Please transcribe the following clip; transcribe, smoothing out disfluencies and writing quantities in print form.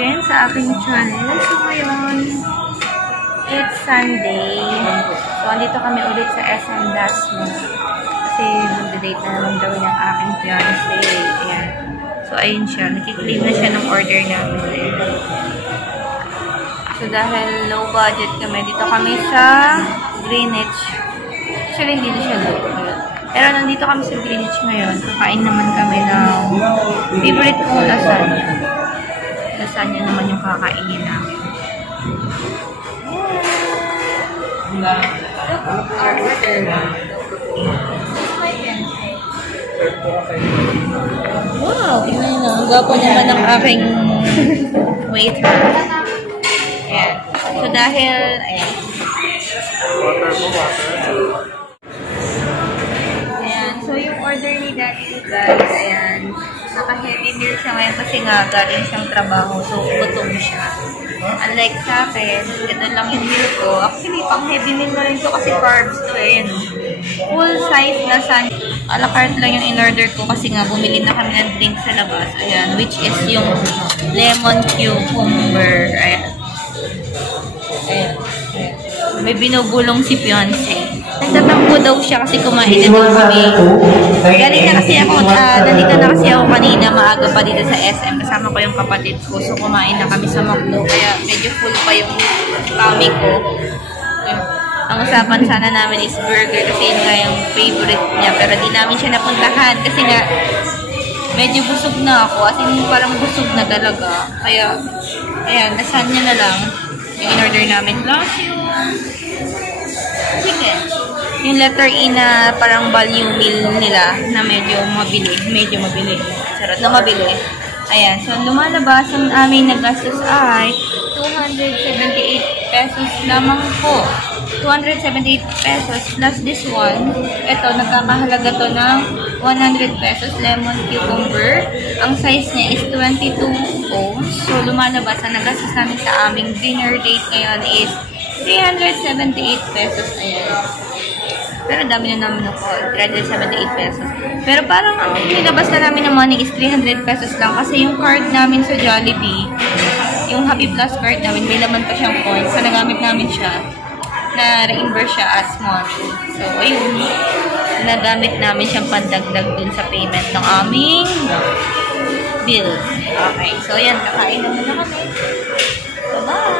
again sa aking channel. So ngayon, it's Sunday. So andito kami ulit sa SM Dasma. Kasi mag-date na naman daw ng aking fiancé. Ayan. So ayun siya. Nakiklaim na siya ng order namin. So dahil low budget kami, dito kami sa Greenwich. Actually hindi na siya low. Pero nandito kami sa Greenwich ngayon. Kakain naman kami ng favorite kong lasagna. Lasagna naman yung kakainin namin. Wow! Tingnan nyo. Ang gwapo naman ng aking waiter. Ayan. So dahil, ayan. Ayan. So yung order ni Daddy, guys, ayan. Naka-heavy meal siya ngayon kasi nga galing siyang trabaho. So, gutom siya. Unlike sa akin, ito lang yung meal ko. Actually, pang heavy meal na rin to kasi carbs to eh. Full size lasagna. A la carte lang yung in-order ko kasi nga bumili na kami ng drink sa labas. Ayan, which is yung lemon cucumber. Ayan. Ayan. May binubulong si fiancé. Nagtatampo daw siya kasi kumain na daw kami. Galing na kasi ako, nandito na kasi ako kanina, maaga pa dito sa SM. Kasama ko yung kapatid ko. So, kumain na kami sa McDo. Kaya medyo full pa yung tummy ko. Ang usapan sana namin is burger kasi yun nga yung favorite niya. Pero di namin siya napuntahan kasi nga medyo busog na ako. As in, parang busog na talaga. Kaya, ayan, lasagna na lang yung in-order namin. Plus yung chicken. Yung letter E na parang value meal nila na medyo mabili. Medyo mabili. Sarap na mabili. Ayan. So, lumalabas ang aming nagastos ay 278 pesos lamang po. 278 pesos plus this one. Ito, nagkakahalaga to ng 100 pesos lemon cucumber. Ang size niya is 22 ounce. So, lumalabas ang nagastos namin sa aming dinner date ngayon is 378 pesos. Ayan. Pero dami na naman ako. 378 pesos. Pero parang ang nilabas na namin ng money is 300 pesos lang. Kasi yung card namin sa Jollibee, yung Happy Plus card namin, may laman pa siyang coins. So, nagamit namin siya. Na-reimburse siya as money. So, ayun. Nagamit namin siyang pandagdag dun sa payment ng aming bill. Okay. So, ayan. Kakain naman na kami. Bye-bye!